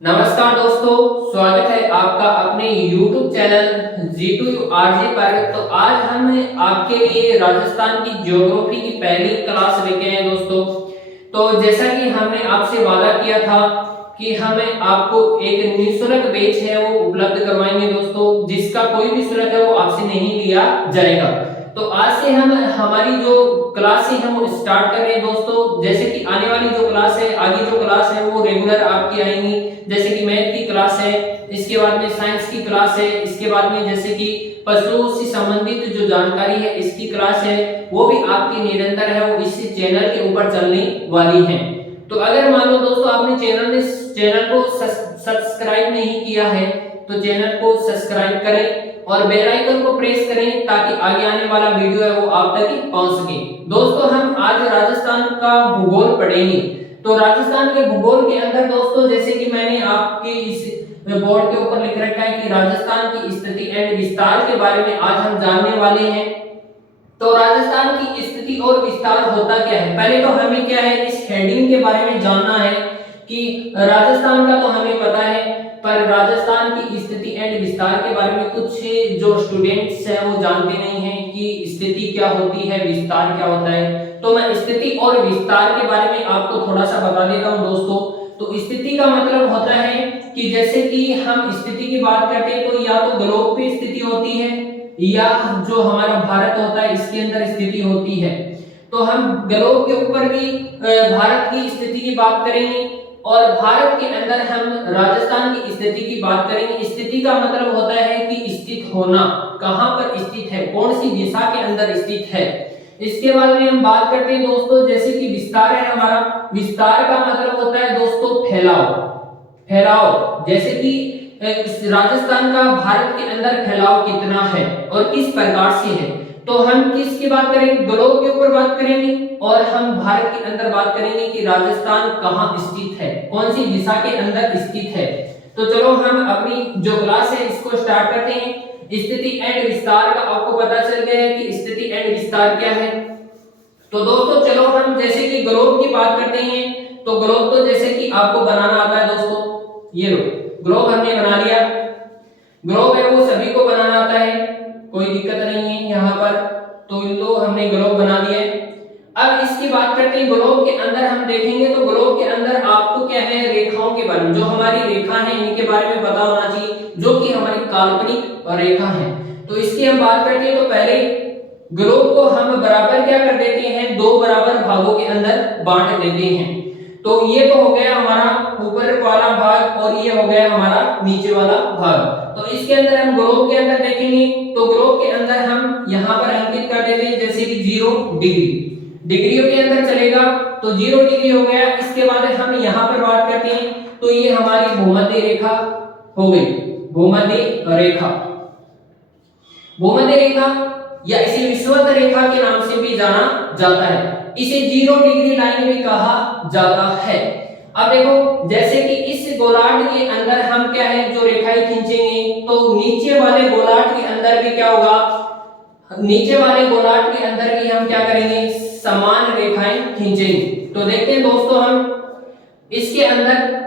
नमस्कार दोस्तों, स्वागत है आपका अपने YouTube चैनल G2U RJ पर। तो आज हम आपके लिए राजस्थान की ज्योग्राफी की पहली क्लास लेके आए दोस्तों। तो जैसा कि हमने आपसे वादा किया था कि हमें आपको एक निःशुल्क बैच है वो उपलब्ध करवाएंगे दोस्तों, जिसका कोई भी शुल्क है वो आपसे नहीं लिया जाएगा। तो आज से हम हमारी जो क्लास है हम स्टार्ट कर रहे हैं दोस्तों। जैसे कि आने वाली जो क्लास है, आगे जो क्लास है वो रेगुलर आपकी आएंगी। जैसे कि मैथ की क्लास है, इसके बाद में साइंस की क्लास है, इसके बाद में जैसे कि पशुओं से संबंधित जो जानकारी है इसकी क्लास है, वो भी आपकी निरंतर है वो इसी चैनल के ऊपर चलने वाली है। तो अगर मान लो दोस्तों आपने चैनल को सब्सक्राइब नहीं किया है तो चैनल को सब्सक्राइब करें और बेल आइकन को प्रेस करें ताकि आगे आने वाला वीडियो है वो आप तक पहुंच सके। दोस्तों हम आज राजस्थान का भूगोल पढ़ेंगे। तो राजस्थान के भूगोल के अंदर दोस्तों, जैसे कि मैंने आपके इस बोर्ड के ऊपर लिख रखा है कि राजस्थान की स्थिति एंड विस्तार के बारे में आज हम जानने वाले हैं। तो राजस्थान की स्थिति और विस्तार होता क्या है, पहले तो हमें क्या है इस हेडिंग के बारे में जानना है कि राजस्थान का तो हमें पता है, पर राजस्थान की स्थिति एंड विस्तार के बारे में कुछ जो स्टूडेंट्स हैं वो जानते नहीं हैं कि स्थिति क्या होती है, विस्तार क्या होता है। तो मैं स्थिति और विस्तार के बारे में आपको थोड़ा सा बता देता हूं दोस्तों। तो स्थिति का मतलब होता है कि जैसे कि हम स्थिति की बात करते हैं तो या तो ग्लोब पे स्थिति होती है या जो हमारा भारत होता है इसके अंदर स्थिति होती है। तो हम ग्लोब के ऊपर भी भारत की स्थिति की बात करेंगे और भारत के अंदर हम राजस्थान की स्थिति की बात करेंगे। स्थिति का मतलब होता है कि स्थित होना, कहां पर स्थित है, कौन सी दिशा के अंदर स्थित है। इसके बाद में हम बात करते हैं दोस्तों, जैसे कि विस्तार है हमारा। विस्तार का मतलब होता है दोस्तों फैलाव। फैलाव जैसे कि राजस्थान का भारत के अंदर फैलाव कितना है और किस प्रकार से है। तो हम किसकी बात करेंगे, ग्लोब के ऊपर बात करेंगे और हम भारत के अंदर बात करेंगे कि राजस्थान कहां स्थित है, कौन सी दिशा के अंदर स्थित है। तो चलो हम अपनी जो क्लास है इसको स्टार्ट करते हैं। स्थिति एंड विस्तार का आपको पता चल गया है कि स्थिति एंड विस्तार क्या है। तो दोस्तों चलो हम जैसे कि ग्लोब की बात करते हैं। तो ग्लोब तो जैसे कि आपको बनाना आता है दोस्तों, ये लो ग्लोब हमने बना लिया। ग्लोब है वो सभी को बनाना आता है, कोई दिक्कत नहीं है यहाँ पर। तो लो हमने ग्लोब बना दिया। अब इसकी बात करते हैं ग्लोब के अंदर हम देखेंगे। तो ग्लोब के अंदर आपको क्या है, रेखाओं के बारे में, जो हमारी रेखा है इनके बारे में पता होना चाहिए, जो कि हमारी काल्पनिक रेखा है। तो इसकी हम बात करते हैं। तो पहले ग्लोब को हम बराबर क्या कर देते हैं, दो बराबर भागों के अंदर बांट देते हैं। तो ये तो हो गया हमारा ऊपर वाला भाग और ये हो गया हमारा नीचे वाला भाग। तो इसके अंदर हम ग्लोब के अंदर देखेंगे। तो ग्लोब के अंदर हम यहाँ पर अंकित कर देते हैं जैसे कि 0 डिग्री, डिग्रियों के अंदर चलेगा तो 0 डिग्री हो गया। इसके बाद हम यहाँ पर बात करते हैं तो ये हमारी भूमध्य रेखा हो गई, भूमध्य रेखा। भूमध्य रेखा या इसे विषुवत रेखा के नाम से भी जाना जाता है। इसे 0 डिग्री लाइन भी कहा जाता है। अब देखो जैसे कि इस गोलार्ध के अंदर हम क्या है जो रेखाएं खींचेंगे तो नीचे वाले गोलार्ध के अंदर भी क्या होगा, नीचे वाले गोलार्ध के अंदर भी हम क्या करेंगे, समान रेखाएं खींचेंगे। तो देखते हैं दोस्तों हम इसके अंदर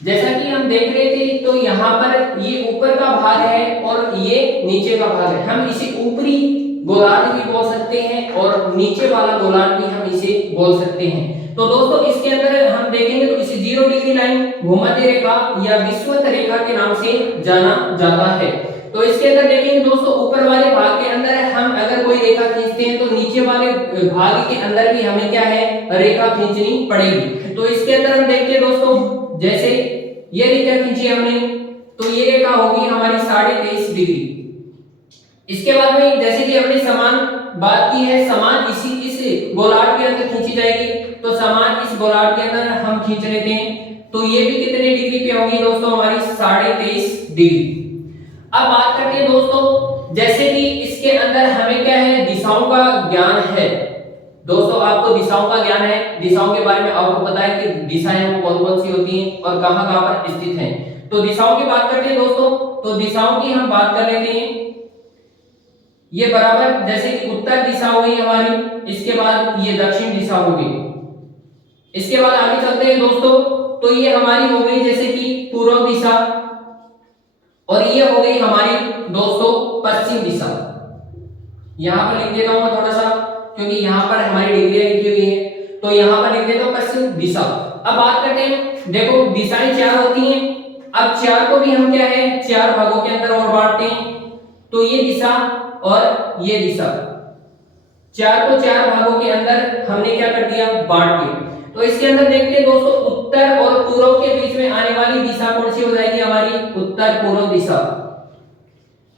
जैसा कि हम देख रहे थे तो यहाँ पर ये ऊपर का भाग है और ये नीचे का भाग है। हम इसे ऊपरी गोलार्ध भी बोल सकते हैं और नीचे वाला गोलार्ध भी हम इसे बोल सकते हैं। तो दोस्तों इसके अंदर हम देखेंगे तो इसे 0 डिग्री लाइन, भूमध्य रेखा या विषुवत रेखा के नाम से जाना जाता है। तो इसके अंदर देखेंगे दोस्तों ऊपर वाले भाग के अंदर हम अगर कोई रेखा खींचते हैं तो नीचे वाले भाग के अंदर भी हमें क्या है रेखा खींचनी पड़ेगी। तो इसके अंदर हम देखते हैं दोस्तों जैसे ये रेखा खींची हमने तो ये रेखा होगी हमारी 23.5 डिग्री। इसके बाद में जैसे कि हमने समान बात की है, समान इस गोलार्ध के अंदर खींची जाएगी। तो समान इस गोलार्ध के अंदर हम खींच लेते हैं तो ये भी कितने डिग्री पे होगी दोस्तों, हमारी 23.5 डिग्री। अब बात करते हैं दोस्तों जैसे कि इसके अंदर हमें क्या है, दिशाओं का ज्ञान है। दोस्तों आपको दिशाओं का ज्ञान है, दिशाओं के बारे में आपको पता है कि दिशाएं वो कौन-कौन सी होती हैं और कहां-कहां पर स्थित हैं। तो दिशाओं की बात करते हैं दोस्तों। तो दिशाओं की हम बात कर लेते हैं। ये बराबर जैसे कि उत्तर दिशा हो गई हमारी, इसके बाद ये दक्षिण दिशा होगी। इसके बाद आगे चलते हैं दोस्तों। तो ये हमारी हो गई जैसे कि पूर्व दिशा, और ये हो गई हमारी दोस्तों पश्चिम दिशा। यहां पर लिख देता हूं मैं थोड़ा सा, क्योंकि यहां पर हमारी डिग्रियां लिखी हुई है, तो यहां पर लिख देता हूं पश्चिम दिशा। अब बात करते हैं, देखो दिशाएं 4 होती हैं। अब 4 को भी हम क्या है 4 भागों के अंदर और बांटते हैं, तो ये दिशा और ये दिशा, 4 को 4 भागों के अंदर हमने क्या कर दिया बांट दिया। तो इसके अंदर देखते हैं दोस्तों, उत्तर और पूर्व के बीच में आने वाली दिशा कौन सी हो जाएगी हमारी उत्तर पूर्व दिशा।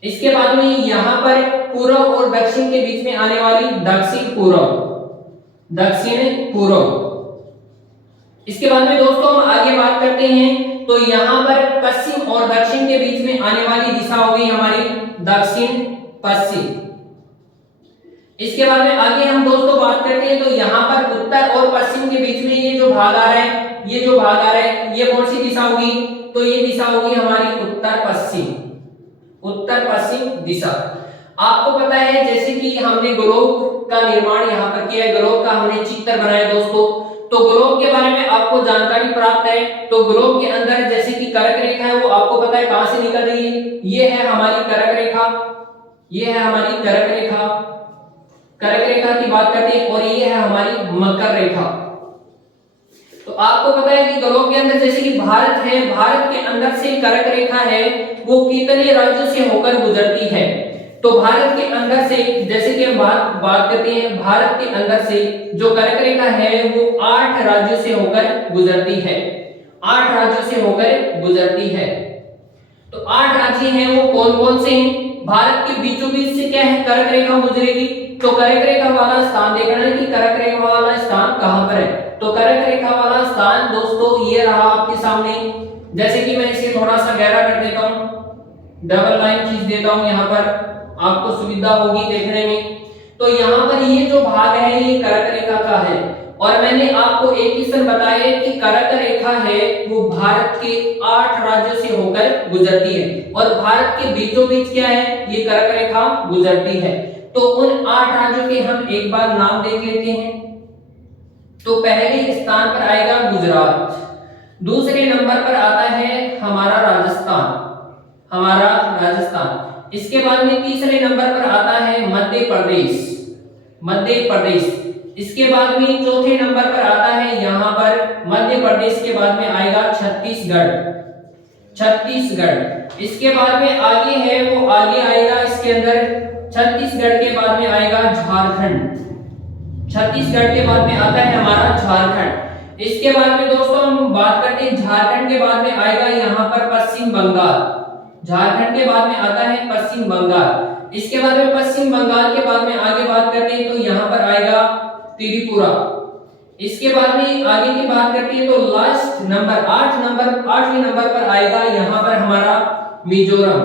इसके बाद में यहां पर पूर्व और दक्षिण के बीच में आने वाली दक्षिण पूर्व, दक्षिण पूर्व। इसके बाद में दोस्तों हम आगे बात करते हैं, तो यहां पर पश्चिम और दक्षिण के बीच में आने वाली दिशा हो गई हमारी दक्षिण पश्चिम। इसके बाद में आगे हम दोस्तों बात करते हैं, तो यहाँ पर उत्तर और पश्चिम के बीच में ये जो भाग आ रहा है, ये जो भाग आ रहा है, ये कौन सी दिशा होगी, तो ये दिशा होगी हमारी उत्तर पश्चिम, उत्तर पश्चिम दिशा। आपको पता है जैसे कि हमने ग्लोब का निर्माण यहाँ पर किया है, ग्लोब का हमने चित्र बनाया दोस्तों, तो ग्लोब के बारे में आपको जानकारी प्राप्त है। तो ग्लोब के अंदर जैसे कि कर्क रेखा है, वो आपको पता है कहां से निकल रही है, ये है हमारी कर्क रेखा, ये है हमारी कर्क रेखा, कर्क रेखा की बात करते हैं, और ये है हमारी मकर रेखा। तो आपको पता है कि ग्लोब के अंदर जैसे कि भारत है, भारत के अंदर से कर्क रेखा है वो कितने राज्यों से होकर गुजरती है, तो भारत के अंदर से जैसे कि हम बात करते हैं, भारत के अंदर से जो कर्क रेखा है वो 8 राज्यों से होकर गुजरती है, 8 राज्यों से होकर गुजरती है। तो 8 राज्य हैं वो कौन कौन से हैं, भारत के बीचों बीच से क्या है कर्क रेखा गुजरेगी, तो कर्क रेखा वाला स्थान देखना है कि कर्क रेखा वाला स्थान कहां पर है, तो कर्क रेखा वाला स्थान दोस्तों ये रहा आपके सामने। जैसे कि मैं इसे थोड़ा सा गहरा कर देता हूं, डबल लाइन खींच देता हूं, यहां पर आपको सुविधा होगी देखने में। तो यहाँ पर ये जो भाग है ये कर्क रेखा का है, और मैंने आपको एक क्वेश्चन बताया कि कर्क रेखा है वो भारत के 8 राज्यों से होकर गुजरती है, और भारत के बीचों बीच क्या है ये कर्क रेखा गुजरती है। तो उन 8 राज्यों के हम एक बार नाम देख लेते हैं। तो पहले स्थान पर आएगा गुजरात, दूसरे नंबर पर आता है हमारा राजस्थान, हमारा राजस्थान। इसके बाद में तीसरे नंबर पर आता है मध्य प्रदेश, मध्य प्रदेश। इसके बाद में चौथे नंबर पर आता है यहाँ पर मध्य प्रदेश के बाद में आएगा छत्तीसगढ़, छत्तीसगढ़। इसके बाद में आगे है वो आगे आएगा इसके अंदर छत्तीसगढ़ के बाद में आएगा झारखंड, छत्तीसगढ़ के बाद में आता है हमारा झारखंड। इसके बाद में दोस्तों हम बात करते हैं झारखंड के बाद में आएगा यहाँ पर पश्चिम बंगाल, झारखंड के बाद में आता है पश्चिम बंगाल। इसके बाद में पश्चिम बंगाल के बाद में आगे बात करते हैं तो यहाँ पर आएगा त्रिपुरा। इसके बाद में आगे की बात करते हैं तो लास्ट नंबर 8वें नंबर पर आएगा यहाँ पर हमारा मिजोरम,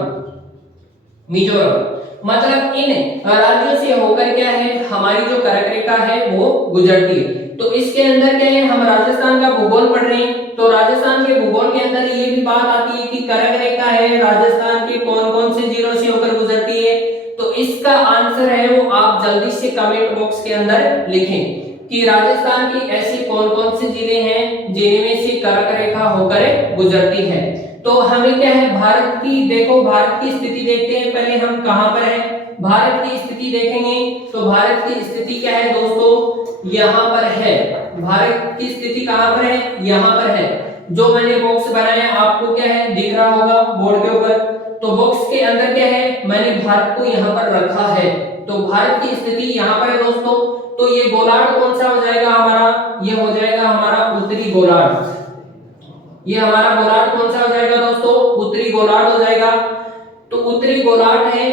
मिजोरम। मतलब इन राज्यों से होकर क्या है हमारी जो कर्क रेखा है वो गुजरती है। तो इसके अंदर क्या है हम राजस्थान का भूगोल पढ़ रहे हैं, तो राजस्थान के भूगोल के अंदर ये भी बात आती है कि कर्क रेखा है राजस्थान के कौन कौन से जिलों से होकर गुजरती है। तो इसका आंसर है वो आप जल्दी से कमेंट बॉक्स के अंदर लिखें कि राजस्थान की ऐसी कौन कौन से जिले हैं जिनमें से कर्क रेखा होकर गुजरती है। तो हमें क्या है भारत की, देखो भारत की स्थिति देखते हैं पहले हम कहां पर है, भारत की स्थिति देखेंगे तो भारत की स्थिति क्या है दोस्तों यहाँ पर है, भारत की स्थिति कहां पर है यहाँ पर है। जो मैंने बॉक्स बनाया आपको क्या है दिख रहा होगा बोर्ड के ऊपर, तो बॉक्स के अंदर क्या है मैंने भारत को यहाँ पर रखा है। तो भारत की स्थिति यहाँ पर है दोस्तों। तो ये गोलार्ध कौन सा हो जाएगा हमारा, ये हो जाएगा हमारा उत्तरी गोलार्ध, ये हमारा गोलार्ध कौन सा हो जाएगा दोस्तों उत्तरी गोलार्ध हो जाएगा। तो उत्तरी गोलार्ध है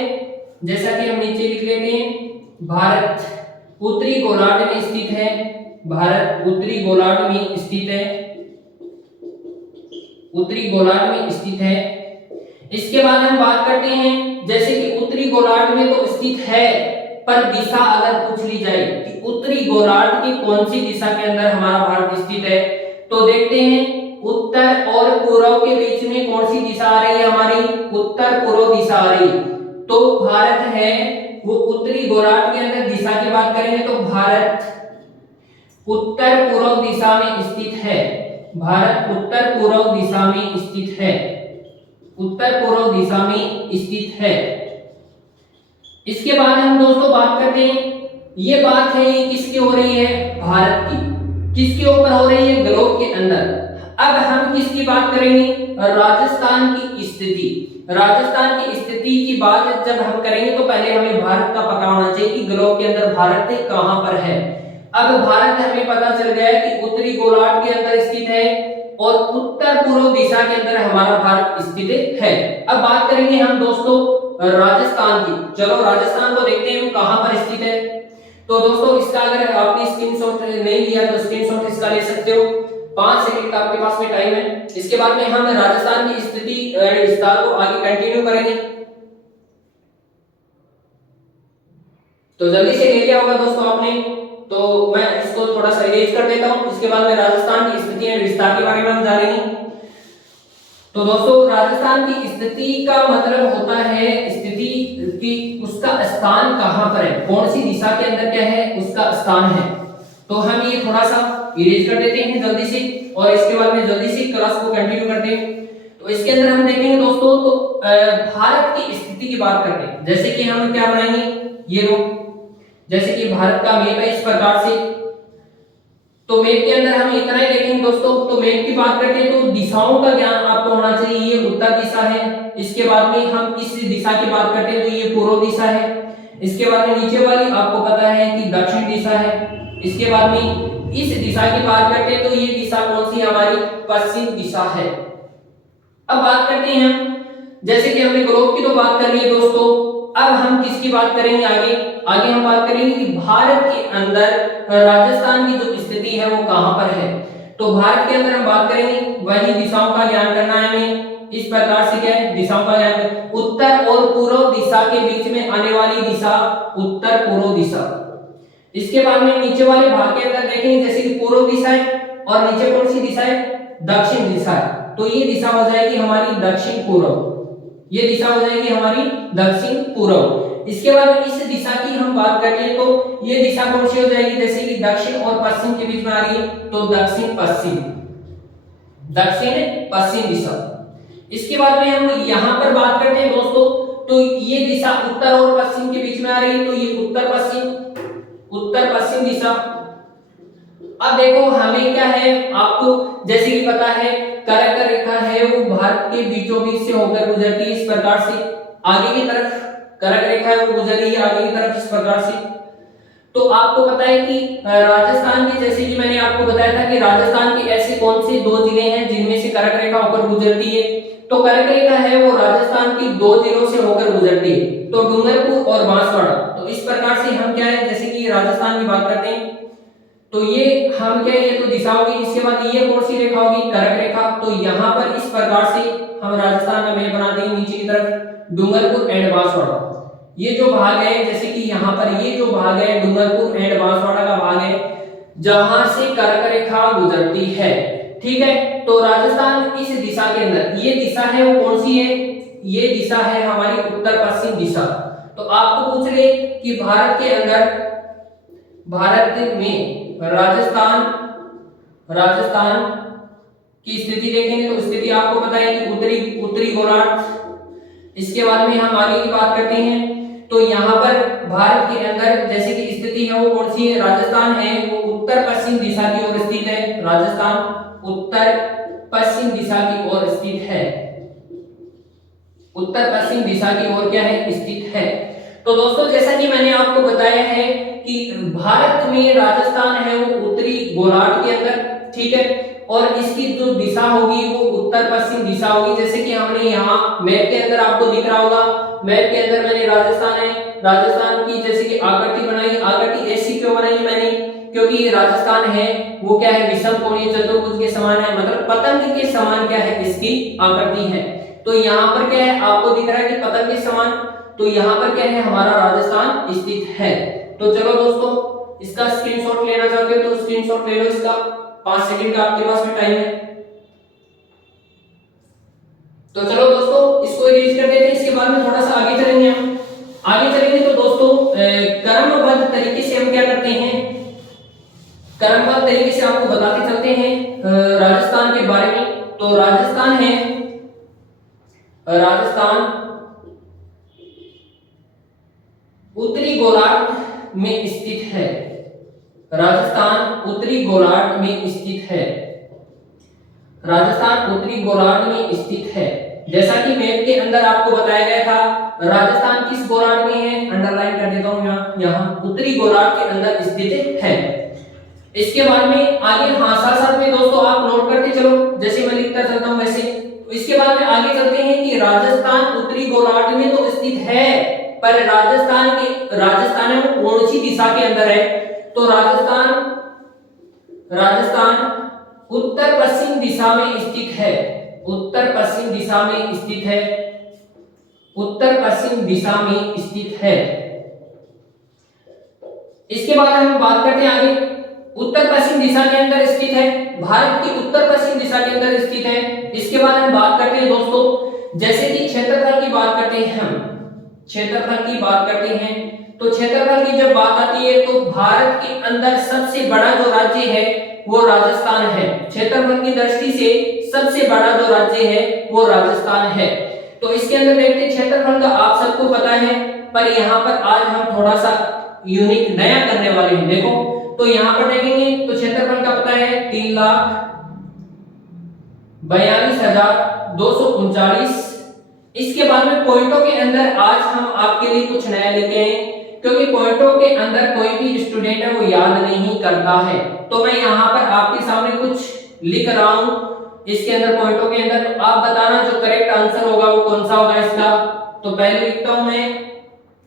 जैसा कि हम नीचे लिख लेते हैं भारत उत्तरी गोलार्ध में स्थित है, भारत उत्तरी गोलार्ध में स्थित है, उत्तरी गोलार्ध में स्थित है। इसके बाद हम बात करते हैं जैसे कि उत्तरी गोलार्ध में तो स्थित है पर दिशा अगर पूछ ली जाए कि उत्तरी गोलार्ध की कौन सी दिशा के अंदर हमारा भारत स्थित है, तो देखते हैं उत्तर और पूर्व के बीच में कौन सी दिशा आ रही है हमारी उत्तर पूर्व दिशा आ रही है। तो भारत है वो उत्तरी गोलार्ध के अंदर दिशा की बात करेंगे तो भारत उत्तर पूर्व दिशा में स्थित है। भारत उत्तर पूर्व दिशा में स्थित है, उत्तर पूर्व दिशा में स्थित है। इसके बाद हम दोस्तों बात करते हैं, ये बात है ये किसकी हो रही है, भारत की। किसके ऊपर हो रही है, ग्लोब के अंदर। अब हम किसकी बात करेंगे, राजस्थान की स्थिति। राजस्थान की स्थिति की बात जब हम करेंगे तो पहले हमें भारत का पता होना चाहिए कि ग्लोब के अंदर भारत कहां पर है। अब भारत हमें पता चल गया है कि उत्तरी गोलार्ध के अंदर स्थित है और उत्तर पूर्व दिशा के अंदर हमारा भारत स्थित है। अब बात करेंगे हम दोस्तों राजस्थान की। चलो राजस्थान को देखते हैं वो कहां पर स्थित है। तो दोस्तों इसका अगर आपने स्क्रीनशॉट नहीं लिया तो स्क्रीनशॉट इसका ले सकते हो, 5 सेकंड का आपके पास में टाइम है। इसके बाद में हम राजस्थान की स्थिति विस्तार को आगे कंटिन्यू करेंगे। तो जल्दी से ले लिया होगा दोस्तों आपने, तो मैं इसको थोड़ा सा इरेज कर देता हूं। इसके बाद में राजस्थान की स्थिति और विस्तार के बारे में हम जानेंगे। तो दोस्तों राजस्थान की स्थिति का मतलब होता है स्थिति की उसका स्थान कहां पर है, कौन सी दिशा के अंदर क्या है उसका स्थान है। तो हम ये थोड़ा सा इरेज कर देते हैं जल्दी से और इसके बाद में जल्दी से क्लास को कंटिन्यू करते हैं। तो इसके अंदर हम देखेंगे दोस्तों तो भारत की स्थिति की बात करते हैं। जैसे कि हम क्या बनाएंगे, ये लो, जैसे कि भारत का मैप है इस प्रकार से। तो मैप के अंदर हम इतना ही देखेंगे दोस्तों। तो मैप की बात करते हैं तो दिशाओं का ज्ञान आपको होना चाहिए। ये उत्तर दिशा है, इसके बाद में हम इस दिशा की बात करते हैं तो ये पूर्व दिशा है। इसके बाद में नीचे वाली आपको पता है कि दक्षिण दिशा है। इसके बाद में इस दिशा की बात करते हैं तो ये दिशा कौन सी हमारी, पश्चिम दिशा है। अब बात करते हैं हम, जैसे कि हमने ग्लोब की तो बात कर ली है दोस्तों, अब हम किसकी बात करेंगे आगे। आगे हम बात करेंगे कि भारत के अंदर राजस्थान की जो स्थिति है वो कहां पर है। तो भारत के अंदर हम बात करेंगे, वही दिशाओं का ज्ञान करना है हमें। इस प्रकार से क्या है, दिशाओं का ज्ञान, उत्तर और पूर्व दिशा के बीच में आने वाली दिशा उत्तर पूर्व दिशा। इसके बाद में नीचे वाले भाग के अंदर देखेंगे जैसे कि पूर्व दिशा है और नीचे कौन सी दिशा है, दक्षिण दिशा है। तो ये दिशा हो जाएगी हमारी दक्षिण पूर्व, ये दिशा हो जाएगी हमारी दक्षिण पूर्व। इसके बाद इस दिशा की हम बात करते हैं तो ये दिशा कौन सी हो जाएगी, जैसे कि दक्षिण और पश्चिम के बीच में आ रही है तो दक्षिण पश्चिम, दक्षिण पश्चिम दिशा। इसके बाद में हम यहां पर बात करते हैं दोस्तों तो ये दिशा उत्तर और पश्चिम के बीच में आ रही है तो ये उत्तर पश्चिम, उत्तर पश्चिम दिशा। अब देखो हमें क्या है, आपको जैसे कि पता है कर्क रेखा है वो भारत के बीचों बीच से होकर गुजरती है इस प्रकार से आगे की तरफ। कर्क रेखा है वो गुजर रही है आगे की तरफ इस प्रकार से। तो आपको पता है कि राजस्थान के, जैसे कि मैंने आपको बताया था कि राजस्थान के ऐसे कौन से 2 जिले हैं जिनमें से कर्क रेखा होकर गुजरती है। तो कर्क रेखा है वो राजस्थान की 2 जिलों से होकर गुजरती है, तो डूंगरपुर और बांसवाड़ा। तो इस प्रकार से हम क्या है, जैसे कि राजस्थान की बात करते हैं तो ये हम क्या, ये तो दिशा होगी। इसके बाद ये कौन सी रेखा होगी, कर्क रेखा। तो यहाँ पर इस प्रकार से हम राजस्थान का मैप बनाते हैं, नीचे की तरफ डूंगरपुर एंड बांसवाड़ा। ये जो भाग है, जैसे कि यहाँ पर ये जो भाग है डूंगरपुर एंड बांसवाड़ा का भाग है जहां से कर्क रेखा गुजरती है, ठीक है। तो राजस्थान इस दिशा के अंदर, ये दिशा है वो कौन सी है, ये दिशा है हमारी उत्तर पश्चिम दिशा। तो आपको पूछ ले कि भारत के अंदर, भारत में राजस्थान की स्थिति देखेंगे तो स्थिति आपको पता है कि उत्तरी गोलार्ध। इसके बाद में हम आगे की बात करते हैं तो यहाँ पर भारत के अंदर जैसे कि स्थिति है वो कौन सी है, राजस्थान है वो उत्तर पश्चिम दिशा की ओर स्थित है। राजस्थान उत्तर पश्चिम दिशा की ओर स्थित है, उत्तर पश्चिम दिशा की ओर क्या है, स्थित है। तो दोस्तों जैसा कि मैंने आपको बताया है कि भारत में राजस्थान है वो उत्तरी गोलार्ध के अंदर, ठीक है। और इसकी जो दिशा होगी वो उत्तर पश्चिम दिशा होगी। जैसे कि हमने यहाँ मैप के अंदर आपको दिख रहा होगा, मैप के अंदर मैंने राजस्थान है, राजस्थान की जैसे कि आकृति बनाई। आकृति ऐसी क्यों बनाई मैंने, क्योंकि ये राजस्थान है वो क्या है, विषम कोणीय चतुर्भुज के समान है, मतलब पतंग के समान क्या है इसकी आकृति है। तो यहाँ पर क्या है आपको दिख रहा है कि पतंग के समान, तो यहाँ पर क्या है हमारा राजस्थान स्थित है। तो चलो दोस्तों इसका स्क्रीनशॉट लेना चाहते हो तो स्क्रीनशॉट ले लो इसका, 5 सेकंड का आपके पास में टाइम है। तो चलो दोस्तों इसको इरेज कर देते हैं। इसके बाद में थोड़ा सा आगे चलेंगे, हम आगे चलेंगे तो दोस्तों क्रमबद्ध तरीके से हम क्या करते हैं, क्रमबद्ध तरीके से आपको बताते चलते हैं राजस्थान राजस्थान है, राजस्थान उत्तरी गोलार्ध में स्थित है। राजस्थान उत्तरी गोलार्ध में स्थित है। राजस्थान उत्तरी गोलार्ध में स्थित है। जैसा कि मैप के अंदर आपको बताया गया था, राजस्थान किस गोलार्ध में है, अंडरलाइन कर देता हूं यहाँ उत्तरी गोलार्ध के अंदर स्थित है। इसके बाद में आगे साथ साथ में दोस्तों आप नोट करते चलो, जैसे मैं लिखता चलता हूं वैसे। इसके बाद में आगे चलते हैं कि राजस्थान उत्तरी गोलार्ध में तो स्थित है, पर राजस्थान है वो कौन सी दिशा के अंदर है, तो राजस्थान उत्तर पश्चिम दिशा में स्थित है। उत्तर पश्चिम दिशा में स्थित है। उत्तर पश्चिम दिशा में स्थित है। इसके बाद हम बात करते हैं आगे, उत्तर पश्चिम दिशा के अंदर स्थित है, भारत की उत्तर पश्चिम दिशा के अंदर स्थित है। इसके बाद हम बात करते हैं दोस्तों, जैसे कि क्षेत्रफल की बात करते हैं, हम क्षेत्रफल की बात करते हैं, तो क्षेत्रफल की जब बात आती है तो भारत के अंदर सबसे बड़ा जो राज्य है वो राजस्थान है। क्षेत्रफल की दृष्टि से सबसे बड़ा जो राज्य है वो राजस्थान है। तो इसके अंदर देखते हैं, क्षेत्रफल का आप सबको पता है, पर यहाँ पर आज हम थोड़ा सा यूनिक नया करने वाले हैं। देखो तो यहाँ पर देखेंगे तो क्षेत्रफल का पता है 3,42,239। इसके बाद में पॉइंटों के अंदर आज हम आपके लिए कुछ नया लेके आए, क्योंकि पॉइंटों के अंदर कोई भी स्टूडेंट है वो याद नहीं करता है, तो मैं यहाँ पर आपके सामने कुछ लिख रहा हूँ। इसके अंदर पॉइंटों के अंदर आप बताना जो करेक्ट आंसर होगा वो कौन सा होगा इसका। तो पहले लिखता हूं मैं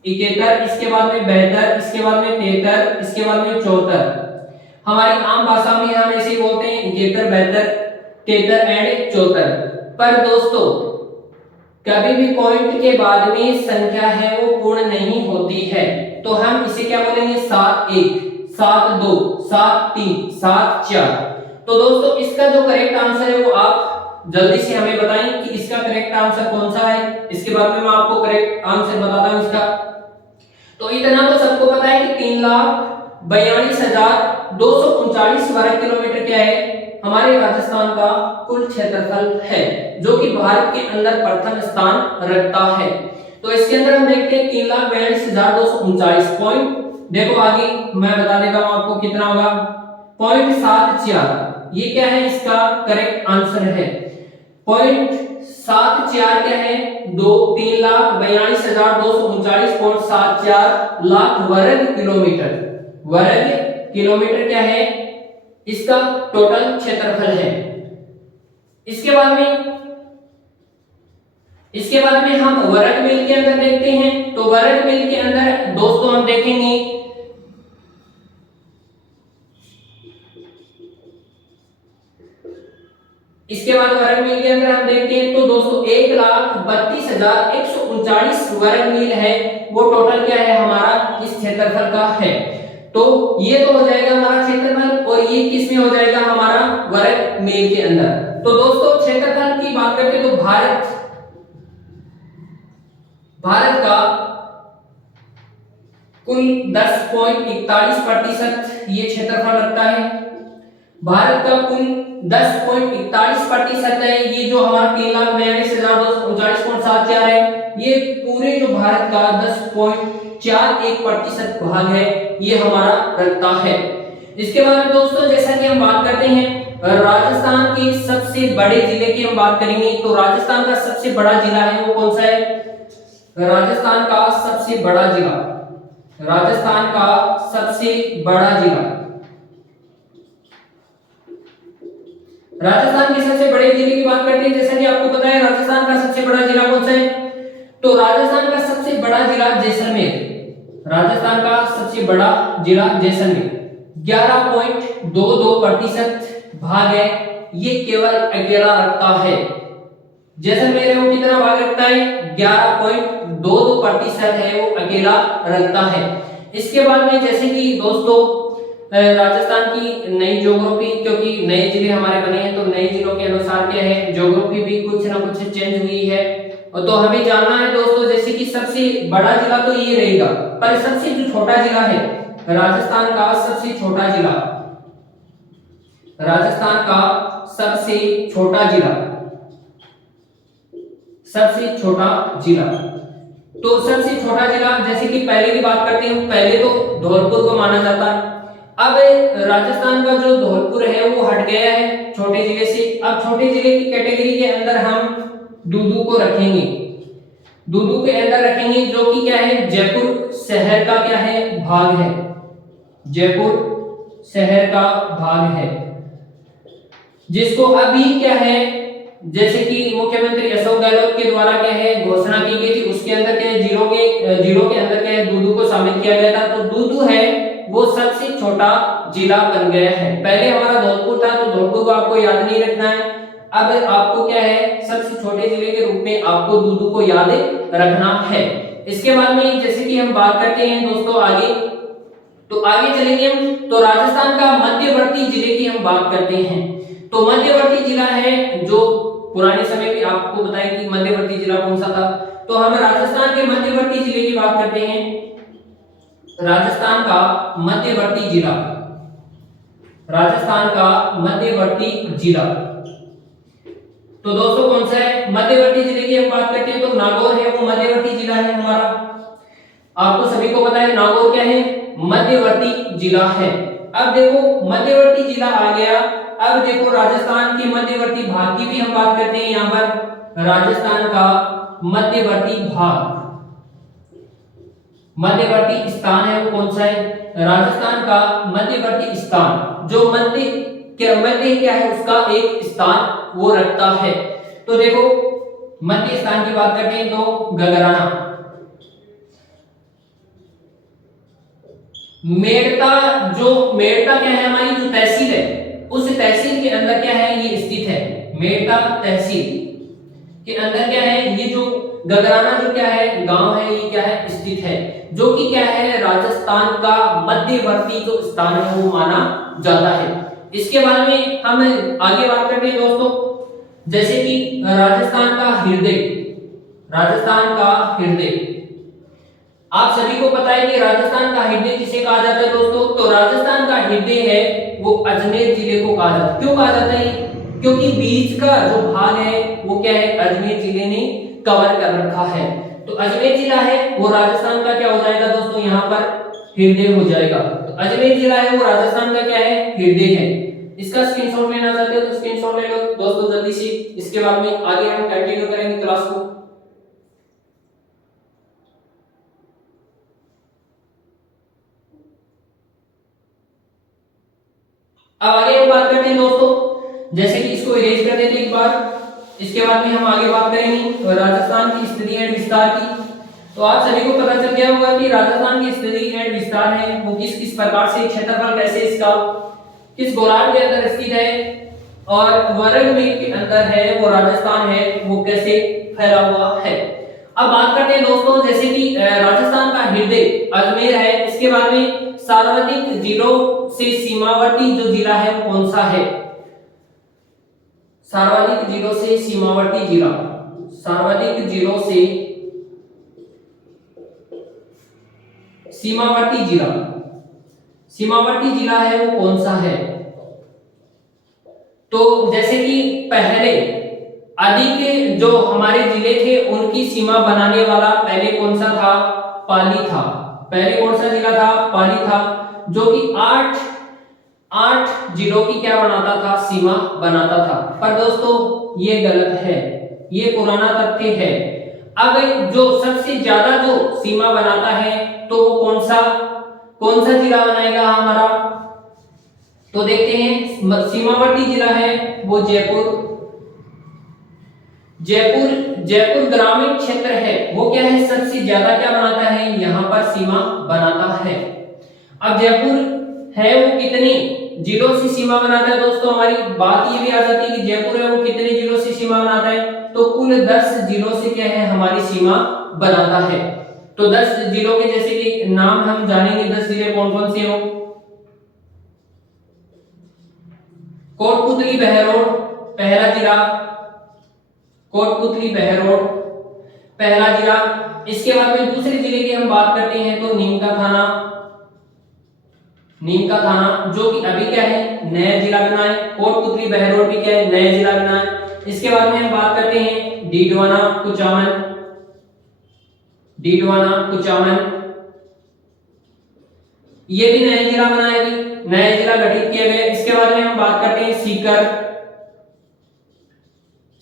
71, इसके बाद में 72, इसके बाद में 73, इसके बाद में 74। हमारी आम भाषा में हम ऐसे बोलते हैं 71, 72, 73 एंड 74। पर दोस्तों कभी भी पॉइंट के बाद में संख्या है वो पूर्ण नहीं होती है, तो हम इसे क्या बोलेंगे 71, 72, 73, 74। तो दोस्तों इसका जो करेक्ट आंसर है वो आप जल्दी से हमें बताएं कि इसका करेक्ट आंसर कौन सा है। इसके बाद में मैं आपको करेक्ट आंसर बताता हूं इसका। तो इतना तो सबको पता है कि 3,42,239 वर्ग किलोमीटर क्या है, हमारे राजस्थान का कुल क्षेत्रफल है, जो कि भारत के अंदर प्रथम स्थान रखता है। तो इसके अंदर हम देखते हैं 3,42,239 पॉइंट। देखो आगे मैं बता देता हूं आपको कितना होगा, 0.74। ये क्या है, इसका करेक्ट आंसर है 0.74 क्या है, 3,42,239.74 लाख वर्ग किलोमीटर। वर्ग किलोमीटर क्या है, इसका टोटल क्षेत्रफल है। इसके बाद में हम वर्ग मील के अंदर देखते हैं, तो वर्ग मील के अंदर दोस्तों हम देखेंगे इसके बाद वर्ग मील के अंदर हम देखते हैं तो दोस्तों 1,32,139 वर्ग मील है, वो टोटल क्या है हमारा इस क्षेत्रफल का है। तो ये तो हो जाएगा हमारा क्षेत्रफल, और ये किस में हो जाएगा हमारा वर्ग मील के अंदर। तो दोस्तों क्षेत्रफल की बात करते हैं तो भारत का कुल 10.41% ये क्षेत्रफल रखता है। भारत का कुल 10.41% है, ये जो हमारा 3,42,239.74 है, ये पूरे जो भारत का 10.41% भाग है ये हमारा रखता है। इसके बाद में दोस्तों जैसा कि हम बात करते हैं राजस्थान के सबसे बड़े जिले की हम बात करेंगे, तो राजस्थान का सबसे बड़ा जिला है वो कौन सा है, राजस्थान का सबसे बड़ा जिला, राजस्थान का सबसे बड़ा जिला, राजस्थान के सबसे बड़े जिले की बात करते हैं। जैसा कि आपको पता है राजस्थान का सबसे बड़ा जिला कौन सा है, तो राजस्थान का सबसे बड़ा जिला जैसलमेर। राजस्थान का सबसे बड़ा जिला जैसलमेर 11.22% भाग है, ये केवल अकेला रखता है। जैसलमेर है वो कितना भाग रखता है, 11.22% है वो अकेला रखता है। इसके बाद में जैसे कि दोस्तों राजस्थान की नई ज्योग्राफी, क्योंकि नए जिले हमारे बने हैं तो नए जिलों के अनुसार क्या है ज्योग्राफी भी कुछ ना कुछ चेंज हुई है। तो हमें जानना है दोस्तों जैसे कि सबसे बड़ा जिला तो ये रहेगा, पर सबसे जो छोटा जिला है राजस्थान का सबसे छोटा जिला, राजस्थान का सबसे छोटा जिला, सबसे छोटा जिला। तो सबसे छोटा जिला जैसे कि पहले की बात करते हैं, पहले तो धौलपुर को माना जाता है। अब राजस्थान का जो धौलपुर है वो हट गया है छोटे जिले से। अब छोटे जिले की कैटेगरी के अंदर हम दूदू को रखेंगे, दूदू के अंदर रखेंगे, जो कि क्या है जयपुर शहर का क्या है भाग है, जयपुर शहर का भाग है, जिसको अभी क्या है जैसे कि मुख्यमंत्री अशोक गहलोत के द्वारा क्या है घोषणा की गई थी, उसके अंदर क्या है जिलों के अंदर क्या है दूदू को शामिल किया गया था। तो दूदू है वो सबसे छोटा जिला बन गया है। पहले हमारा धौलपुर था, तो धौलपुर को आपको याद नहीं रखना है। अब आपको क्या है सबसे छोटे जिले के रूप में आपको दूदू को याद रखना है। इसके बाद में जैसे कि हम बात करते हैं दोस्तों आगे, तो आगे चलेंगे हम, तो राजस्थान का मध्यवर्ती जिले की हम बात करते हैं। तो मध्यवर्ती जिला है जो पुराने समय में आपको बताया कि मध्यवर्ती जिला कौन सा था, तो हम राजस्थान के मध्यवर्ती जिले की बात करते हैं। राजस्थान का मध्यवर्ती जिला, राजस्थान का मध्यवर्ती जिला तो दोस्तों कौन सा है मध्यवर्ती जिले की हम बात करते हैं, तो नागौर है वो मध्यवर्ती जिला है हमारा। आपको सभी को पता है नागौर क्या है मध्यवर्ती जिला है। अब देखो मध्यवर्ती जिला आ गया। अब देखो राजस्थान के मध्यवर्ती भाग की भी हम बात करते हैं। यहाँ पर राजस्थान का मध्यवर्ती भाग, मध्यवर्ती स्थान है वो कौन सा है, राजस्थान का मध्यवर्ती स्थान, जो मध्य क्या है उसका एक स्थान वो रखता है। तो देखो मध्य स्थान की बात करते हैं तो गगराना, मेड़ता क्या है हमारी जो तहसील है, उस तहसील के अंदर क्या है ये स्थित है। मेड़ता तहसील के अंदर क्या है ये जो गगराना जो क्या है गांव है ये क्या है स्थित है, जो कि क्या है राजस्थान का मध्यवर्ती जो स्थान है वो माना जाता है। इसके बाद में हम आगे बात करते हैं दोस्तों, जैसे कि राजस्थान का हृदय, राजस्थान का हृदय, आप सभी को पता है कि राजस्थान का हृदय किसे कहा जाता है दोस्तों, तो राजस्थान का हृदय है वो अजमेर जिले को कहा जाता है। क्यों कहा जाता है, क्योंकि बीच का जो भाग है वो क्या है अजमेर जिले ने कवर कर रखा है। तो अजमेर जिला है वो राजस्थान का क्या हो जाएगा दोस्तों, यहाँ पर हृदय हो जाएगा। तो अजमेर जिला है वो राजस्थान का क्या है हृदय है। इसका स्क्रीनशॉट लेना चाहते हो तो स्क्रीनशॉट ले लो दोस्तों जल्दी से। इसके बाद में आगे हम कंटिन्यू करेंगे क्लास को। अब आगे हम बात करते हैं दोस्तों, जैसे कि इसको इरेज कर देते एक बार। इसके बाद में हम आगे बात करेंगे राजस्थान की स्थिति एंड विस्तार की। तो आप सभी को पता चल गया होगा कि राजस्थान की स्थिति एंड विस्तार है वो किस किस प्रकार से, क्षेत्रफल कैसे इसका किस गोलार्ध के अंदर स्थित है और वर्ग मील के अंदर है वो राजस्थान है वो कैसे फैला हुआ है। अब बात करते हैं दोस्तों, जैसे कि राजस्थान का हृदय अजमेर है। इसके बाद में सार्वजनिक जिलों से सीमावर्ती जो जिला है वो कौन सा है, सार्वजनिक जिलों से सीमावर्ती जिला, सार्वजनिक जिलों से सीमावर्ती जिला, सीमावर्ती जिला है वो कौन सा है। तो जैसे कि पहले अधिक जो हमारे जिले थे उनकी सीमा बनाने वाला पहले कौन सा था, पाली था। पहले कौन सा जिला था, पाली था, जो कि 8 जिलों की क्या बनाता था, सीमा बनाता था। पर दोस्तों ये गलत है, ये पुराना तथ्य है। अब जो सबसे ज्यादा जो सीमा बनाता है तो वो कौन सा जिला बनाएगा हमारा, तो देखते हैं सीमावर्ती जिला है वो जयपुर ग्रामीण क्षेत्र है वो क्या है सबसे ज्यादा क्या बनाता है, यहाँ पर सीमा बनाता है। अब जयपुर है वो कितने जिलों से सीमा बनाता है दोस्तों, हमारी बात ये भी आ जाती है कि जयपुर है वो कितने जिलों से सीमा बनाता है, तो कुल 10 जिलों से क्या है हमारी सीमा बनाता है। तो 10 जिलों के जैसे कि नाम हम जानेंगे, 10 जिले कौन कौन से हो। कोटपुतली बहरोड पहला जिला, कोटपुतली बहरोड पहला जिला। इसके बाद में दूसरे जिले की हम बात करते हैं तो नीम का थाना जो कि अभी क्या है नया जिला बना है। कोटपुतली बहरोड भी क्या है नया जिला बना है। इसके बाद में हम बात करते हैं डीडवाना कुचामन, डीडवाना कुचामन, ये भी नया जिला बना है, नया जिला गठित किया गया। इसके बाद में हम बात करते हैं सीकर।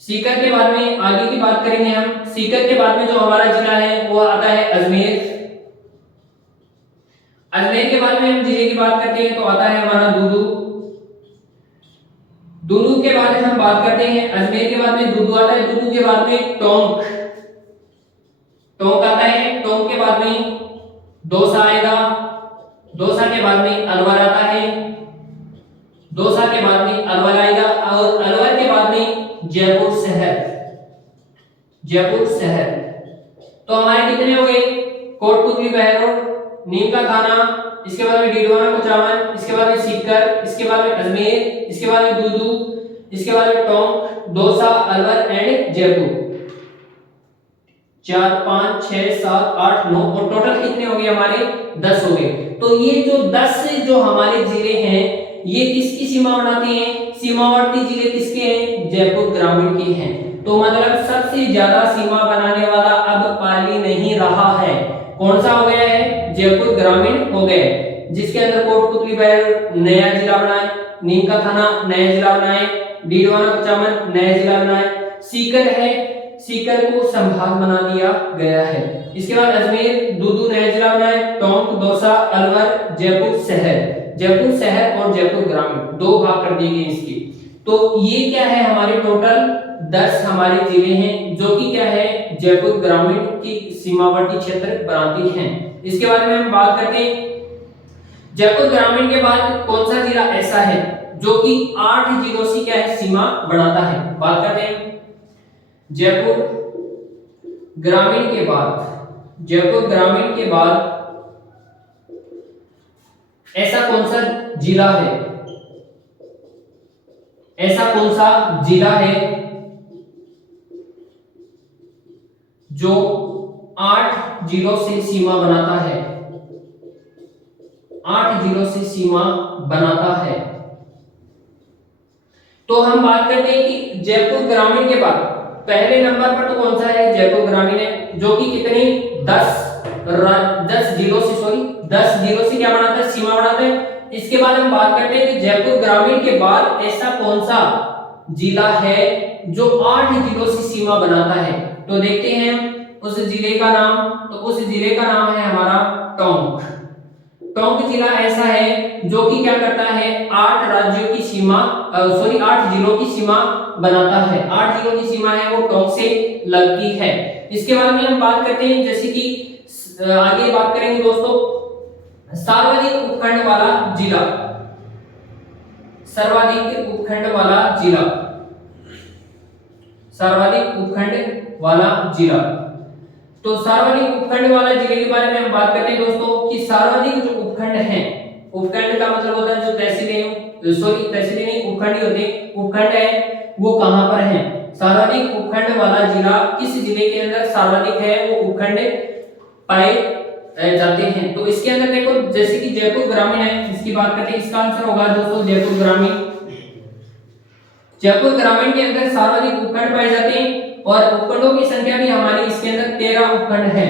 सीकर के बाद में आगे की बात करेंगे हम। सीकर के बाद में जो हमारा जिला है वो आता है अजमेर। अजमेर के बाद में हम जिले की बात करते हैं तो आता है हमारा दूदू। दूदू के बाद में हम बात करते हैं, अजमेर के बाद में दूदू आता है, दूदू के बाद में टोंक, टोंक आता है, टोंक के बाद में दौसा आएगा, दौसा के बाद में अलवर आता है, दौसा के बाद में अलवर आएगा और अलवर के बाद में जयपुर शहर, जयपुर शहर। तो हमारे कितने हो गए? कोटपुतली बहरोड, नीम का थाना, इसके बाद में डीडवाना कुचामन, इसके बाद में सीकर, इसके बाद में अजमेर, इसके बाद में दूदू, इसके बाद में टोंक, दौसा, अलवर एंड जयपुर। 4 5 6 7 8 9 और टोटल कितने हो गए हमारे? 10 हो गए। तो ये जो 10 जो हमारे जिले हैं ये किसकी सीमा बनाते हैं? सीमावर्ती जिले किसके हैं? जयपुर ग्रामीण के हैं। तो मतलब सबसे ज्यादा सीमा बनाने वाला अब पाली नहीं रहा है। कौन सा हो गया है? जयपुर ग्रामीण हो गए, जिसके अंदर कोटपुतली बहरोड नया जिला बनाए, नीम का थाना नया जिला बनाए, डीडवाना कुचामन नया जिला बनाए, सीकर है, सीकर को संभाग बना दिया गया है। इसके बाद अजमेर, दूदू नया जिला बनाए, टोंक, दौसा, अलवर, जयपुर शहर, जयपुर शहर और जयपुर ग्रामीण 2 भाग कर दिए गए इसके। तो ये क्या है? हमारे टोटल 10 हमारे जिले हैं जो कि क्या है? जयपुर ग्रामीण की सीमावर्ती क्षेत्र बनाती हैं। इसके बारे में हम बात करते हैं। जयपुर ग्रामीण के बाद कौन सा जिला ऐसा है जो कि 8 जिलों से क्या है? सीमा बनाता है। बात करते हैं जयपुर ग्रामीण के बाद, जयपुर ग्रामीण के बाद ऐसा कौन सा जिला है? ऐसा कौन सा जिला है जो 8 जिलों से सीमा बनाता है? 8 जिलों से सीमा बनाता है। तो हम बात करते हैं कि जयपुर ग्रामीण के बाद पहले नंबर पर तो कौन सा है? जयपुर ग्रामीण है, जो कि कितनी 10 जिलों से, सॉरी 10 जिलों से क्या बनाता है? सीमा बनाता है। इसके बाद हम बात करते हैं कि जयपुर ग्रामीण के बाद ऐसा कौन सा जिला है जो 8 जिलों से सीमा बनाता है? तो देखते हैं उस जिले का नाम। तो उस जिले का नाम है हमारा टोंक। टोंक जिला ऐसा है जो कि क्या करता है? 8 राज्यों की सीमा, सॉरी 8 जिलों की सीमा बनाता है। 8 जिलों की सीमा है वो टोंक से लगती है। इसके बाद में हम बात करते हैं, जैसे कि आगे बात करेंगे दोस्तों, सर्वाधिक उपखंड वाला जिला, सर्वाधिक उपखंड वाला जिला, सर्वाधिक उपखंड वाला जिला। तो सर्वाधिक उपखंड वाला जिले के बारे में हम बात करते हैं दोस्तों कि सर्वाधिक जो उपखंड हैं, उपखंड का मतलब होता है जो तहसीलें, सॉरी तहसीलें नहीं उपखंड ही होते हैं, उपखंड है वो कहां पर है? सर्वाधिक उपखंड वाला जिला किस जिले के अंदर सर्वाधिक है वो उपखंड पाए जाते हैं? तो इसके अंदर देखो, जैसे कि जयपुर ग्रामीण है, इसकी बात करते हैं, इसका आंसर होगा दोस्तों जयपुर ग्रामीण। जयपुर ग्रामीण के अंदर सर्वाधिक उपखंड पाए जाते हैं और उपखंडों की संख्या भी हमारी इसके अंदर 13 उपखंड है,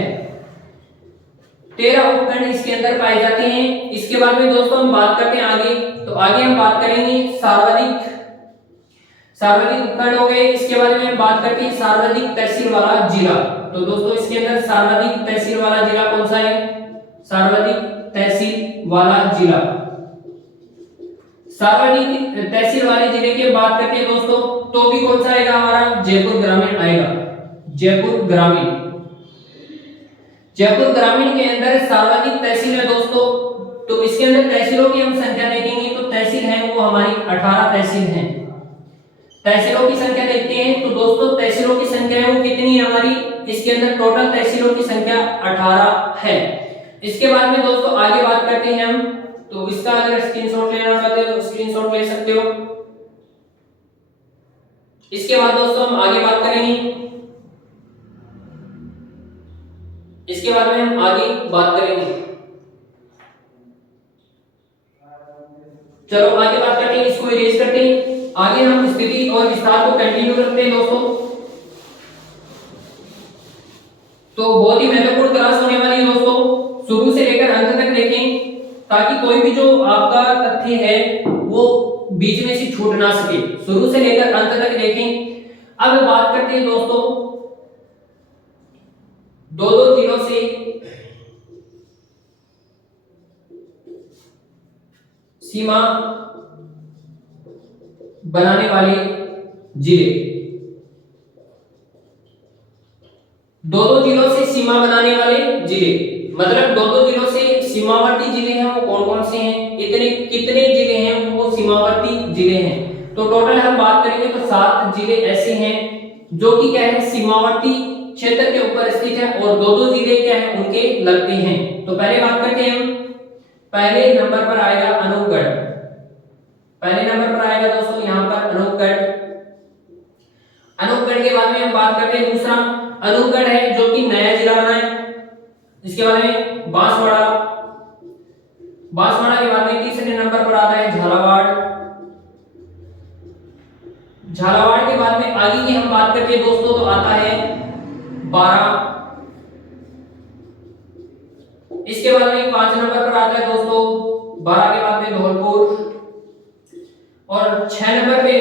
13 उपखंड इसके अंदर पाए जाते हैं। इसके बाद में दोस्तों हम बात करते हैं आगे। तो आगे हम बात करेंगे सर्वाधिक, सर्वाधिक उपखंड हो गए। इसके बाद में हम बात करते हैं सर्वाधिक तहसील वाला जिला। तो दोस्तों इसके अंदर सर्वाधिक तहसील वाला जिला कौन सा है? सर्वाधिक तहसील वाला जिला, सर्वाधिक तहसील वाले जिले की बात करते हैं दोस्तों, तो भी कौन सा आएगा हमारा? जयपुर ग्रामीण आएगा, जयपुर ग्रामीण। जयपुर ग्रामीण के अंदर सर्वाधिक तहसील है दोस्तों। तो इसके अंदर तहसीलों की हम संख्या देखेंगे तो तहसील है वो हमारी 18 तहसील हैं। तहसीलों की संख्या देखते हैं तो दोस्तों तहसीलों की संख्या है वो कितनी है हमारी? इसके अंदर टोटल तहसीलों की संख्या 18 है। इसके बाद में दोस्तों आगे बात करते हैं हम, तो इसका अगर स्क्रीनशॉट लेना चाहते हो तो स्क्रीनशॉट ले सकते हो। इसके बाद दोस्तों हम आगे बात करेंगे, इसके बाद में हम आगे बात करेंगे। चलो आगे बात करते हैं, इसको इरेज करते हैं। आगे हम स्थिति और विस्तार को कंटिन्यू रखते हैं दोस्तों। तो बहुत ही महत्वपूर्ण क्लास होने वाली है दोस्तों, शुरू से लेकर अंत तक देखें ताकि कोई भी जो आपका तथ्य है वो बीच में से छूट ना सके। शुरू से लेकर अंत तक देखें। अब बात करते हैं दोस्तों दो दो जिलों से सीमा बनाने वाले जिले। दो दो जिलों से सीमा बनाने वाले जिले मतलब दो दो जिलों से सीमावर्ती जिले हैं वो कौन कौन से हैं, इतने कितने जिले हैं वो सीमावर्ती जिले हैं। तो टोटल हम बात करेंगे तो 7 जिले ऐसे हैं जो कि क्या है सीमावर्ती क्षेत्र के ऊपर स्थित है और दो दो जिले क्या है उनके लगते हैं। तो पहले बात करते हैं हम, पहले नंबर पर आएगा अनूपगढ़। पहले नंबर पर आएगा दोस्तों यहाँ पर अनूपगढ़। अनूपगढ़ के बाद में हम बात करते हैं दूसरा अनूपगढ़ है जो कि नया जिला बना है। इसके बाद में बांसवाड़ा। बांसवाड़ा के बाद में तीसरे नंबर पर आता है झालावाड़। झालावाड़ के बाद में आगे की हम बात करते हैं दोस्तों तो आता है बारा। इसके बाद में 5 नंबर पर आता है दोस्तों बारा के बाद में धौलपुर और 6 नंबर पे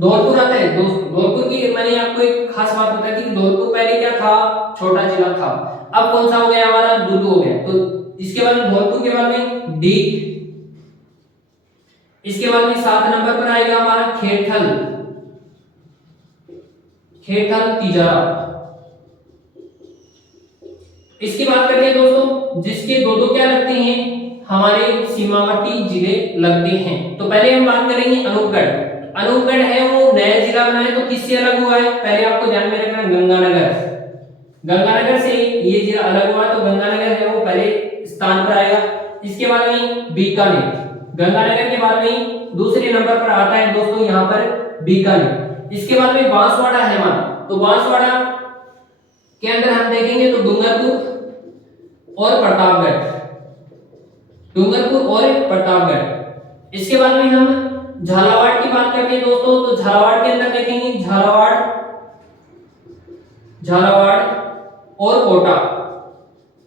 धौलपुर आता है। धौलपुर की मैंने आपको एक खास बात बता दी कि धौलपुर पहले क्या था, छोटा जिला था, अब कौन सा हो गया हमारा, दुदू हो गया। तो इसके बाद में धौलपुर के बाद में डीग। इसके बाद में 7 नंबर पर आएगा हमारा खेड़थल। खेड़थल तिजारा। इसकी बात करते हैं दोस्तों जिसके दो दो क्या लगते हैं हमारे सीमावर्ती जिले लगते हैं। तो पहले हम बात करेंगे अनूपगढ़। अनूपगढ़ है वो नया जिला बना है तो किससे अलग हुआ है, पहले आपको ध्यान में रखना गंगानगर। गंगानगर से ये जिला अलग हुआ तो गंगानगर है वो पहले स्थान पर आएगा। इसके बाद में बीकानेर। गंगानगर के बाद में दूसरे नंबर पर आता है दोस्तों यहाँ पर बीकानेर। इसके बाद में बांसवाड़ा है। तो बांसवाड़ा के अंदर हम देखेंगे तो डूंगरपुर और प्रतापगढ़। डूंगरपुर और प्रतापगढ़। इसके बाद में हम झालावाड़ की बात करते हैं दोस्तों तो झालावाड़ के अंदर देखेंगे झालावाड़, झालावाड़ और कोटा।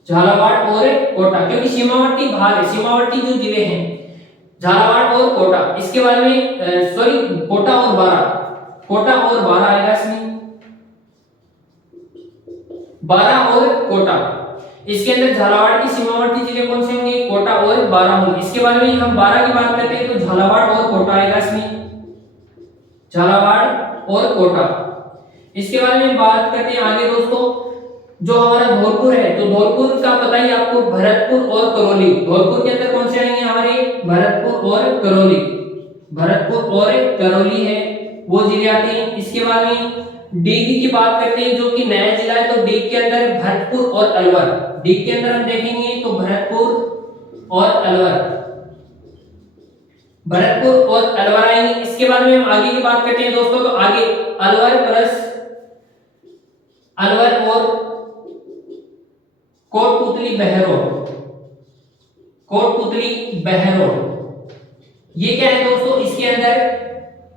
झालावाड़ और कोटा क्योंकि सीमावर्ती भाग है, सीमावर्ती जो जिले हैं झालावाड़ और कोटा। इसके बाद में सॉरी कोटा और बारा। कोटा और बारा आएगा इसमें, बारा और कोटा। इसके अंदर झालावाड़ की सीमावर्ती जिले कौन से होंगे, कोटा और बारा होंगे। इसके बाद में हम बारा की बात करते हैं तो झालावाड़ और कोटा आएगा इसमें, झालावाड़ और कोटा। इसके बाद में बात करते हैं आगे दोस्तों जो हमारा धौलपुर है तो धौलपुर का पता ही आपको भरतपुर और करौली। धौलपुर के अंदर कौन से आएंगे हमारे भरतपुर और करौली। भरतपुर और करौली है वो जिले आते हैं। इसके बाद में डीग की बात करते हैं जो कि नया जिला है तो डीग के अंदर भरतपुर और अलवर। डीग के अंदर हम देखेंगे तो भरतपुर और अलवर, भरतपुर और अलवर आएंगे। इसके बाद में हम आगे की बात करते हैं दोस्तों तो आगे अलवर प्लस अलवर और कोटपुतली बहरोड। कोटपुतली बहरोड ये क्या है दोस्तों, इसके अंदर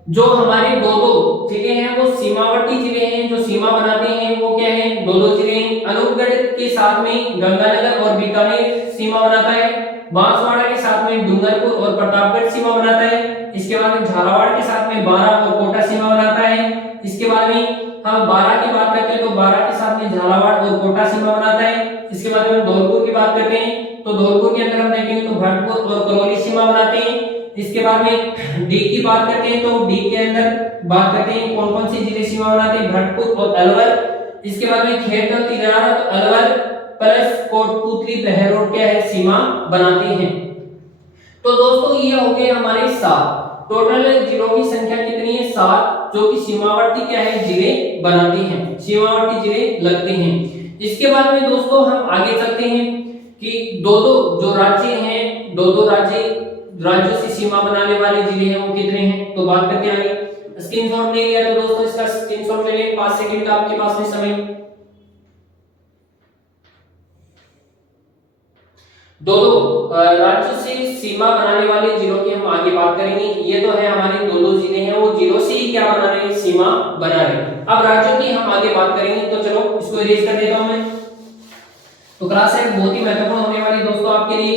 जो हमारे दो दो जिले हैं वो सीमावर्ती जिले हैं जो सीमा बनाते हैं वो क्या है, दो दो जिले हैं। अनूपगढ़ के साथ में गंगानगर और बीकानेर सीमा बनाता है। बांसवाड़ा के साथ में डूंगरपुर और प्रतापगढ़ सीमा बनाता है। इसके बाद में झालावाड़ के साथ में बारा और कोटा सीमा बनाता है। इसके बाद में हम बारा की बात करते हैं तो बारा के साथ में झालावाड़ और कोटा सीमा बनाता है। इसके बाद में धौलपुर की बात करते हैं तो धौलपुर के अंदर हम देखेंगे तो भरतपुर और करौली सीमा बनाते हैं। इसके बाद में डीग की बात करते हैं तो डीग के अंदर बात करते हैं कौन कौन से जिले सीमा बनाते हैं, भरतपुर और अलवर। इसके बाद में खेड़थल तिजारा तो अलवर प्लस कोटपुतली बहरोड क्या है सीमा बनाते हैं। तो दोस्तों ये हो गए हमारे 7। टोटल जिलों की संख्या कितनी है, 7 जो कि सीमावर्ती क्या है जिले बनाते हैं, सीमावर्ती जिले लगते हैं। इसके बाद में दोस्तों हम आगे चलते हैं कि दो दो जो राज्य हैं, दो दो राज्यों से सीमा बनाने वाले जिले हैं वो कितने हैं। तो बात करते हैं आगे। स्क्रीनशॉट ले लिया तो दोस्तों इसका स्क्रीनशॉट ले लें, 5 सेकंड का आपके पास में समय। दो राज्यों से सीमा बनाने वाले जिलों की हम आगे बात करेंगे। ये तो है हमारे दो दो जिले हैं वो जिलों से ही क्या बना रहे हैं, सीमा बना रहे हैं। अब राज्यों की हम आगे बात करेंगे तो चलो इसको इरेज कर देता हूं मैं। तो क्लास है बहुत ही महत्वपूर्ण होने वाली दोस्तों आपके लिए,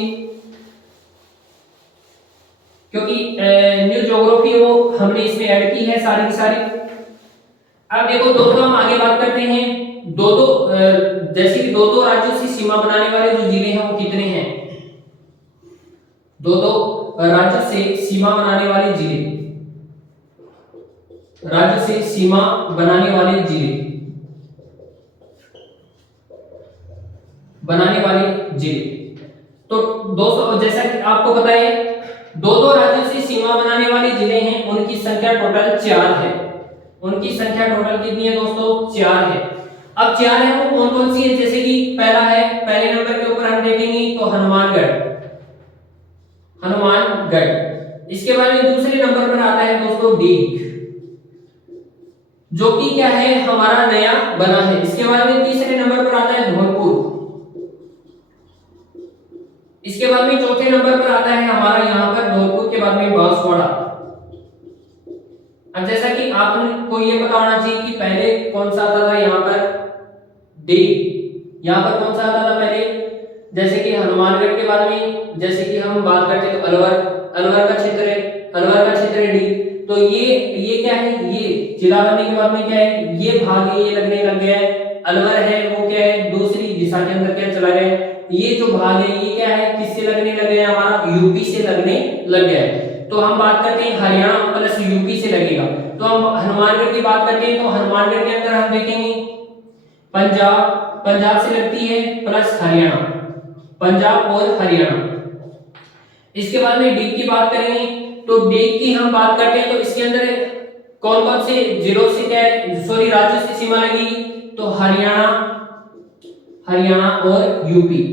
क्योंकि न्यू ज्योग्राफी वो हमने इसमें ऐड की है सारी की सारी। अब देखो दोस्तों हम आगे बात करते हैं दो दो जैसे कि दो दो राज्यों से सीमा बनाने वाले जो जिले हैं वो कितने हैं। दो दो राज्यों से सीमा बनाने वाले जिले, राज्य से सीमा बनाने वाले जिले, बनाने वाले जिले। तो दोस्तों जैसा कि आपको पता है दो दो राज्यों से सीमा बनाने वाले जिले हैं, उनकी संख्या टोटल 4 है। उनकी संख्या टोटल कितनी है दोस्तों? 4 है। अब 4 है वो कौन कौन सी है? जैसे कि पहला है, पहले नंबर के ऊपर हम देखेंगे तो हनुमानगढ़, हनुमानगढ़। इसके बाद में दूसरे नंबर पर आता है दोस्तों डीग, जो कि क्या है हमारा नया बना है। इसके बाद में तीसरे नंबर पर आता है धौलपुर। इसके बाद में चौथे नंबर पर आता है हमारा यहाँ पर धौलपुर के बाद में बांसवाड़ा। अब जैसा कि आपको ये पता होना चाहिए कि पहले कौन सा आता था यहाँ पर डी, यहाँ पर कौन सा आता था पहले, जैसे कि हनुमानगढ़ के बाद में जैसे कि हम बात करते तो अलवर, अलवर का क्षेत्र है, अलवर का क्षेत्र है डी। तो ये क्या है, ये जिला बनने के बाद में क्या है, ये भाग है ये लगने लग गया है। अलवर है वो क्या है दूसरी दिशा के अंदर क्या चला गया। ये जो भाग है ये क्या है किससे लगने लग गया, हमारा यूपी से लगने लग गया है। तो हम बात करते हैं हरियाणा प्लस यूपी से लगेगा। तो हम हनुमानगढ़ की बात करते हैं तो हनुमानगढ़ के अंदर हम देखेंगे पंजाब, पंजाब से लगती है प्लस हरियाणा, पंजाब और हरियाणा। इसके बाद में डीग की बात करेंगे तो डीग की हम बात करते हैं तो इसके अंदर कौन कौन से जिलों से क्या है सॉरी राज्यों से सीमा लगेगी, तो हरियाणा, हरियाणा और यूपी,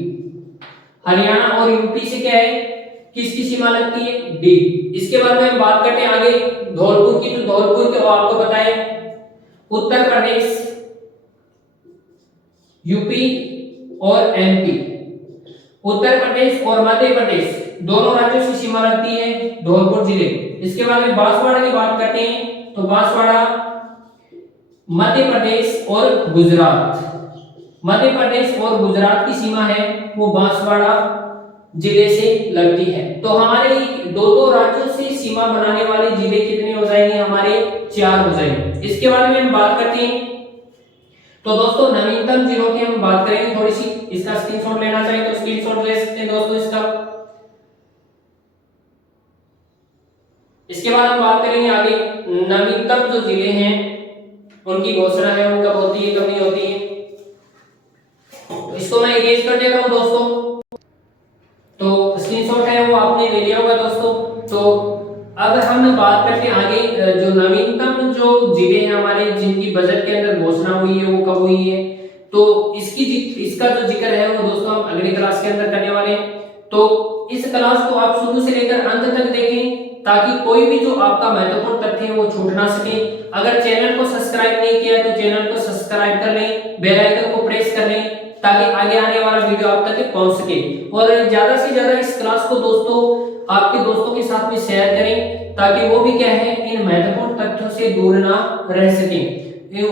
हरियाणा और यूपी से क्या है किसकी सीमा लगती है, डी। इसके बाद में हम बात करते हैं आगे धौलपुर की। तो धौलपुर के आपको पता है उत्तर प्रदेश, यूपी और एमपी, उत्तर प्रदेश और मध्य प्रदेश दोनों राज्यों से सीमा लगती है धौलपुर जिले। इसके बाद में बांसवाड़ा की बात करते हैं तो बांसवाड़ा मध्य प्रदेश और गुजरात, मध्य प्रदेश और गुजरात की सीमा है वो बांसवाड़ा जिले से लगती है। तो हमारे दो दो राज्यों से सीमा बनाने वाले जिले कितने हो जाएंगे, हमारे 4 हो जाएंगे। इसके बारे में हम बात करते हैं तो दोस्तों नवीनतम जिलों की हम बात करेंगे थोड़ी सी। इसका स्क्रीनशॉट लेना चाहिए तो स्क्रीनशॉट ले सकते हैं दोस्तों इसका। इसके बाद हम बात करेंगे आगे नवीनतम जो जिले हैं उनकी घोषणा है वो कब होती है कब नहीं होती है। तो इसको मैं इरेज कर देता हूं दोस्तों, तो स्क्रीनशॉट है वो आपने ले लिया होगा दोस्तों। तो अब हम बात करते हैं आगे जो नवीनतम जो जिले हैं हमारे जिनकी बजट के अंदर घोषणा हुई है वो कब हुई है। तो इसका जो जिक्र है वो दोस्तों हम अगली क्लास के अंदर करने वाले हैं। तो इस क्लास को आप शुरू से लेकर अंत तक देखें ताकि कोई भी जो आपका महत्वपूर्ण तथ्य है वो छूट ना सके। अगर चैनल को सब्सक्राइब नहीं किया तो चैनल को सब्सक्राइब कर लें, बेल आइकन को प्रेस कर लें ताकि आगे आने वाला वीडियो आप तक पहुंच सके। और ज्यादा से ज्यादा इस क्लास को दोस्तों आपके दोस्तों के साथ में शेयर करें ताकि वो भी क्या है इन महत्वपूर्ण तथ्यों से दूर ना रह सकें,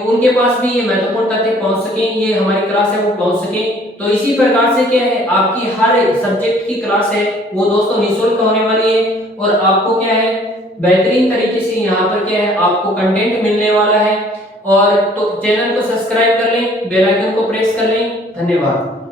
उनके पास भी ये महत्वपूर्ण तथ्य पहुंच सके, ये हमारी क्लास है वो पहुंच सके। तो इसी प्रकार से क्या है आपकी हर सब्जेक्ट की क्लास है वो दोस्तों निःशुल्क होने वाली है और आपको क्या है बेहतरीन तरीके से यहाँ पर क्या है आपको कंटेंट मिलने वाला है। और तो चैनल को सब्सक्राइब कर लें, बेल आइकन को प्रेस कर लें। धन्यवाद।